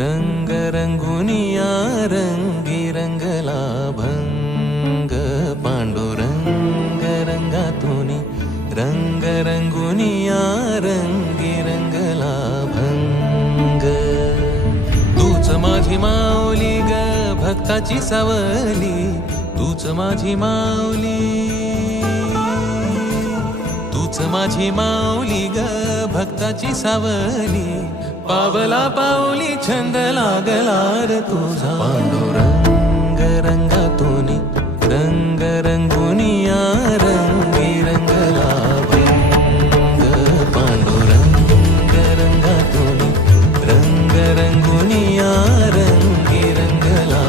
रंग रंगुनिया रंगी रंगला भंग पांडुरंग रंगातुनी रंग रंगुनिया रंगी रंगला भंग तूच माझी माऊली ग भक्ताची सावली तूच माझी माऊली तूच माझी माऊली ग भक्ताची सावली पावला पाऊली छंद लागला रे तुझा पांडुरंग रंगातुनी रंग रंगुनिया रंगी रंगला भंग पांडुरंग रंगातुनी रंग रंगुनिया रंगी रंगला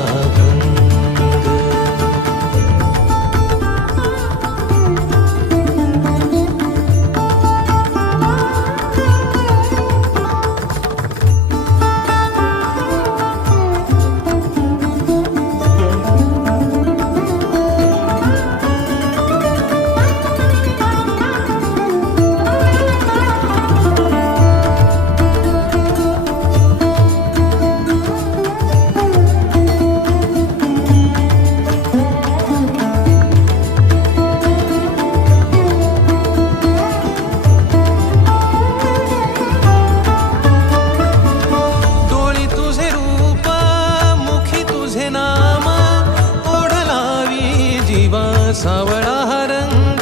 सावळा हा रंग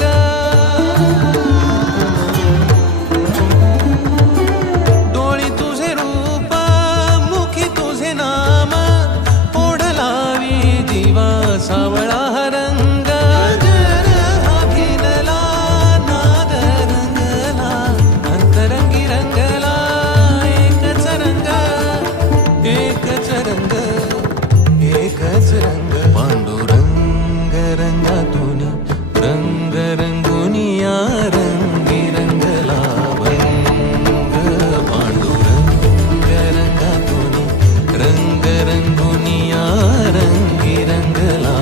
डोळी तुझे रूप मुखी तुझे नाम ओढ लावी जीवा सावळा हा रंग हा भिनला नाद रंगला अंतरंगी रंगला एकच रंग एकच रंग एकच रंग पांडुरंग रंगातुनी रंग रंगुनिया रंगी रंगला भंग पांडुरंग रंगातुनी रंग रंगुनिया रंगी रंगला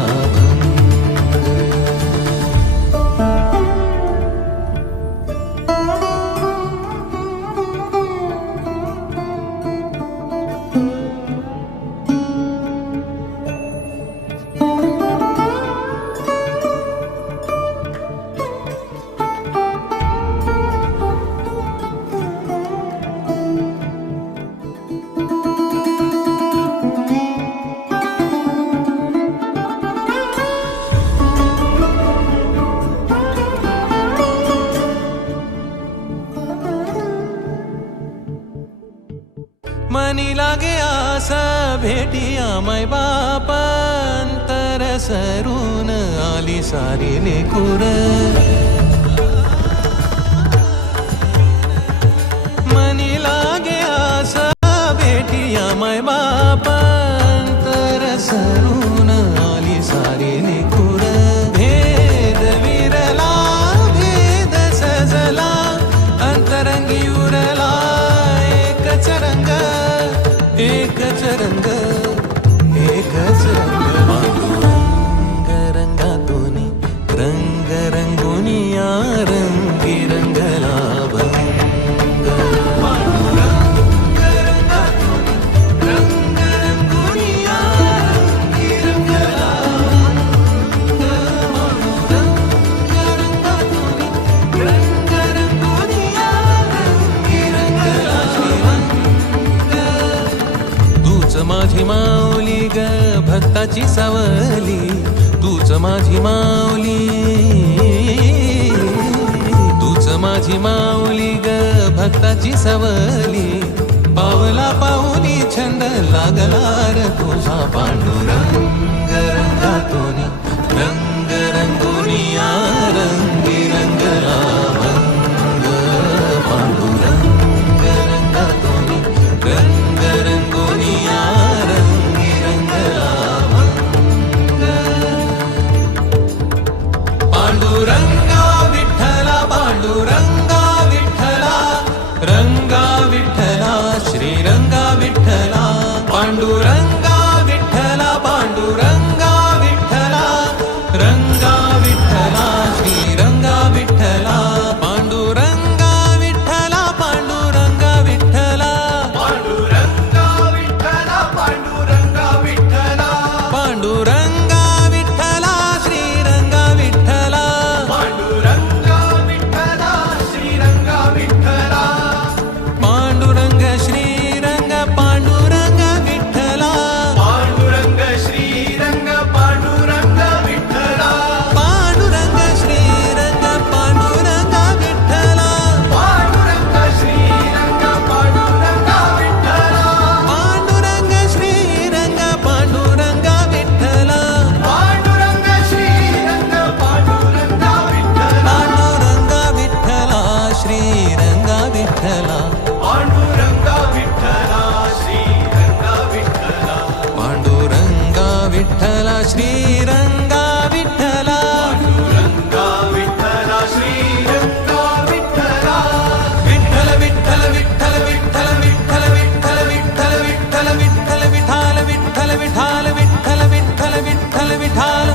मनी लागे आसा भेटिया माय बाप अंतर सरून आली सारी लेकुर मनी लागे आसा भेटिया माय बाप अंतर सरून आली सारी लेकुर भेद विरला भेद सजला अंतरंगी उरला एकच रंग एकच रंग एकच रंग पांडुरंग रंगातुनी रंग रंगुनिया रंगी रंगला भंग पांडुरंग रंगातुनी रंग रंगुनिया रंगी रंगला पांडुरंग रंगातुनी रंग रंगुनिया रंगी रंगला तूच माझी माऊली ग भक्ताची सावली तूच माझी माऊली माझी माऊली ग भक्ताची सवली पावला पाऊली छंद लागला र तुझा पांडुरंग रंगातोनी रंग रंगोनिया रंगी रंगला भंग पांडुरंग रंगातोनी रंग रंगोनिया रंगी रंगला भंग पांडुरंगा विठ्ठला पांडुरंगा विठ्ठला रंगा विठ्ठला श्रीरंगा विठ्ठला पांडुरंगा विठ्ठला पांडुरंगा विठ्ठला रंगा विठ्ठला श्रीरंगा विठ्ठला पांडुरंगा विठ्ठला पांडुरंगा विठ्ठला पांडुरंगा विठ्ठला पांडुरंगा विठ्ठला पांडुरंगा विठ्ठला श्रीरंगा विठ्ठला पांडुरंगा विठ्ठला श्रीरंगा विठ्ठला पांडुरंग श्रीरंग पांडुरंग विठ्ठला पांडुरंग श्रीरंग पांडुरंग विठ्ठला पांडुरंग श्रीरंग पांडुरंग विठ्ठला पांडुरंग श्रीरंग पांडुरंग विठ्ठला पांडुरंग श्रीरंग पांडुरंग विठ्ठला पांडुरंग श्रीरंग पांडुरंग विठ्ठला पांडुरंग विठ्ठला श्रीरंग विठ्ठला पांडुरंग विठ्ठला श्रीरंग विठ्ठला पांडुरंग विठ्ठला श्रीरंग विठ्ठला पांडुरंगा विठ्ठला श्रीरंग विठ्ठला विठ्ठल विठ्ठल विठ्ठल विठ्ठल विठ्ठल विठ्ठल विठ्ठल विठ्ठल विठ्ठल विठाल विठ्ठल विठाल विठ्ठल विठ्ठल विठ्ठल विठाल